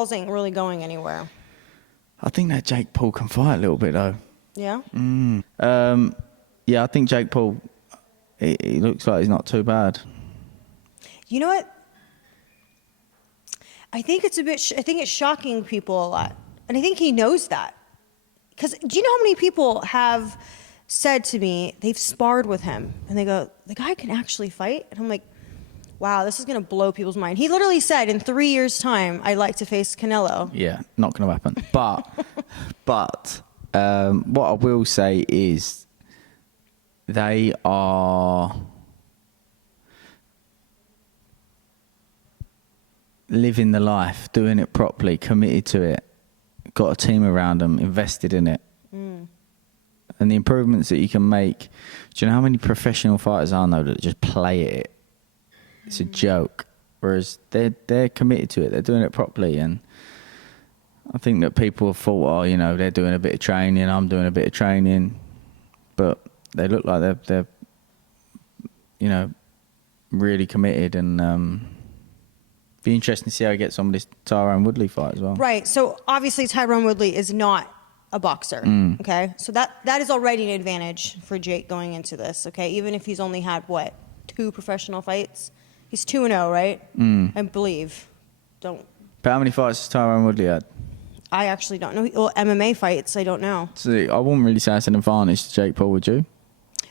Pauls ain't really going anywhere. I think that Jake Paul can fight a little bit, though. Yeah? Yeah, I think Jake Paul, he looks like he's not too bad. You know what? I think it's I think it's shocking people a lot. And I think he knows that. Because do you know how many people have said to me, they've sparred with him, and they go, the guy can actually fight? And I'm like, wow, this is going to blow people's mind. He literally said, in 3 years' time, I'd like to face Canelo. Yeah, not going to happen. But what I will say is they are living the life, doing it properly, committed to it, got a team around them, invested in it. And the improvements that you can make. Do you know how many professional fighters are there that just play at it? It's a joke. Whereas they're committed to it. They're doing it properly. And I think that people have thought, oh, you know, they're doing a bit of training, I'm doing a bit of training. But they look like they're you know, really committed. And be interesting to see how he gets on with this Tyron Woodley fight as well. Right. So obviously Tyron Woodley is not a boxer. Okay. So that is already an advantage for Jake going into this. Okay. Even if he's only had, what, 2 professional fights? He's 2-0, right? I believe. But how many fights has Tyron Woodley had? I actually don't know. Well, MMA fights, I don't know. So I wouldn't really say it's an advantage to Jake Paul, would you?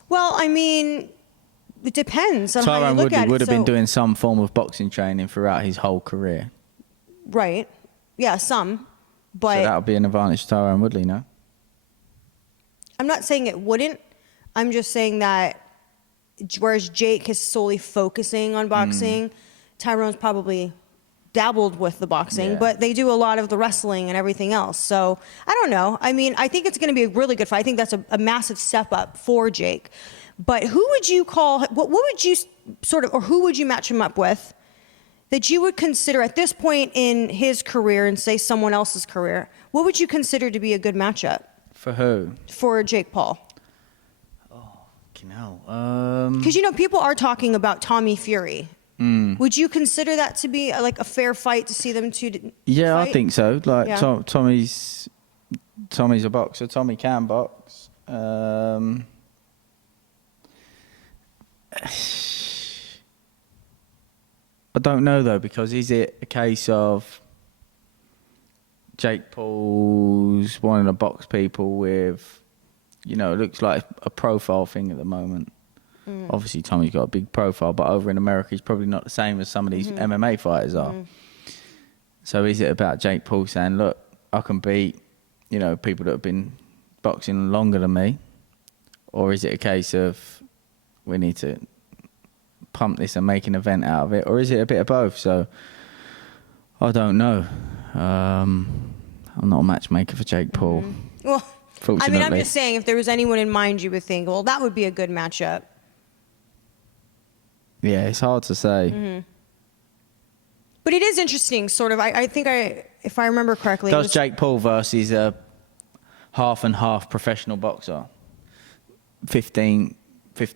Well, I mean, it depends on how you Tyron look Woodley at it. would have been doing some form of boxing training throughout his whole career. Right. Yeah, some. But So that would be an advantage to Tyron Woodley, no? I'm not saying it wouldn't. I'm just saying that whereas Jake is solely focusing on boxing, Tyron's probably dabbled with the boxing, but they do a lot of the wrestling and everything else. So I don't know. I mean, I think it's going to be a really good fight. I think that's a massive step up for Jake. But who would you call, what would you sort of, or who would you match him up with that you would consider at this point in his career and say someone else's career, what would you consider to be a good matchup? For who? For Jake Paul. Because, you know, people are talking about Tommy Fury. Would you consider that to be like a fair fight to see them two Yeah, fight? I think so. Like Tommy's a boxer. Tommy can box. I don't know though, because is it a case of Jake Paul's wanting to box people with, you know, it looks like a profile thing at the moment. Obviously, Tommy's got a big profile, but over in America, he's probably not the same as some of these MMA fighters are. So is it about Jake Paul saying, look, I can beat, you know, people that have been boxing longer than me? Or is it a case of we need to pump this and make an event out of it? Or is it a bit of both? So I don't know. I'm not a matchmaker for Jake Paul. Well, fortunately. I mean, I'm just saying, if there was anyone in mind you would think, well, that would be a good matchup. Yeah, it's hard to say. But it is interesting, sort of. I think if I remember correctly... Does Jake Paul versus a half and half professional boxer, 15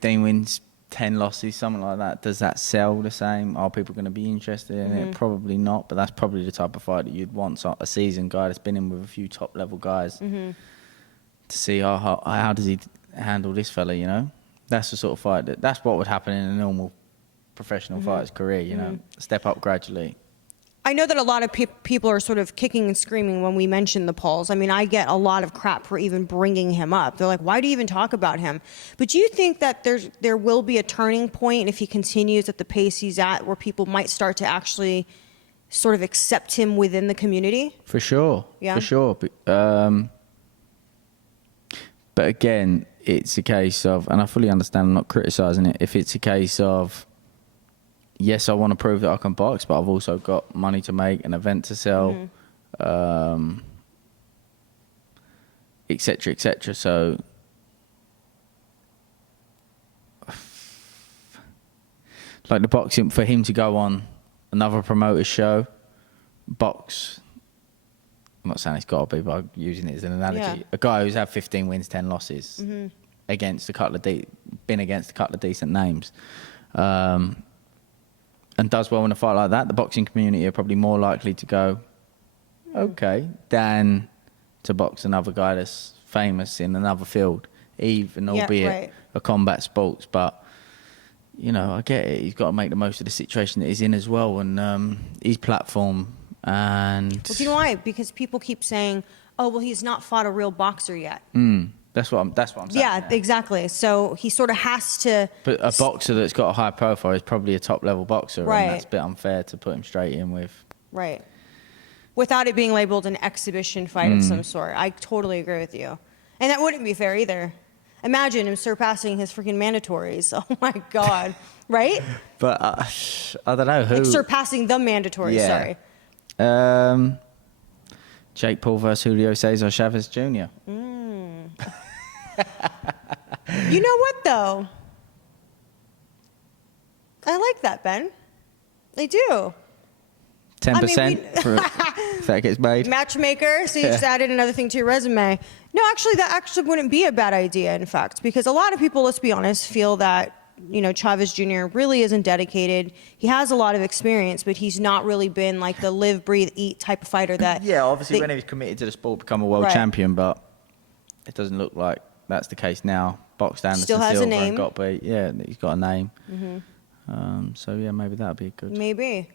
wins, 10 losses, something like that, does that sell the same? Are people going to be interested in it? Probably not, but that's probably the type of fight that you'd want. So a seasoned guy that's been in with a few top-level guys to see how does he handle this fella, you know? That's the sort of fight that's what would happen in a normal professional fighter's career, you know, step up gradually. I know that a lot of people are sort of kicking and screaming when we mention the Pauls. I mean, I get a lot of crap for even bringing him up. They're like, why do you even talk about him? But do you think that there will be a turning point if he continues at the pace he's at where people might start to actually sort of accept him within the community? For sure. Yeah. For sure. But again, it's a case of, and I fully understand, I'm not criticising it, if it's a case of, yes, I want to prove that I can box, but I've also got money to make, an event to sell, et cetera, et cetera. So like the boxing, for him to go on another promoter's show, box, I'm not saying it's got to be, but I'm using it as an analogy. Yeah. A guy who's had 15 wins, 10 losses, against a couple of been against a couple of decent names, and does well in a fight like that, the boxing community are probably more likely to go, okay, than to box another guy that's famous in another field, even albeit a combat sports. But, you know, I get it. He's got to make the most of the situation that he's in as well, and his platform. And well, do you know why? Because people keep saying, "Oh, well, he's not fought a real boxer yet." That's what I'm saying. Yeah, there. exactly. So he sort of has to. But a boxer that's got a high profile is probably a top level boxer, Right. and that's a bit unfair to put him straight in with. Right. Without it being labeled an exhibition fight of some sort. I totally agree with you. And that wouldn't be fair either. Imagine him surpassing his freaking mandatories. Oh my God. Right? But I don't know who. Like surpassing the mandatories, Yeah. sorry. Jake Paul versus Julio Cesar Chavez Jr. You know what, though? I like that, Ben. I do. 10% if that gets made. Matchmaker, so you just added another thing to your resume. No, actually, that actually wouldn't be a bad idea, in fact, because a lot of people, let's be honest, feel that, you know, Chavez Jr. really isn't dedicated. He has a lot of experience, but he's not really been like the live, breathe, eat type of fighter that... Yeah, obviously when he was committed to the sport, become a world champion, but it doesn't look like that's the case now. Boxed Anderson Still has Silva a name. and got beat. Yeah, he's got a name. So yeah, maybe that'd be good. Maybe.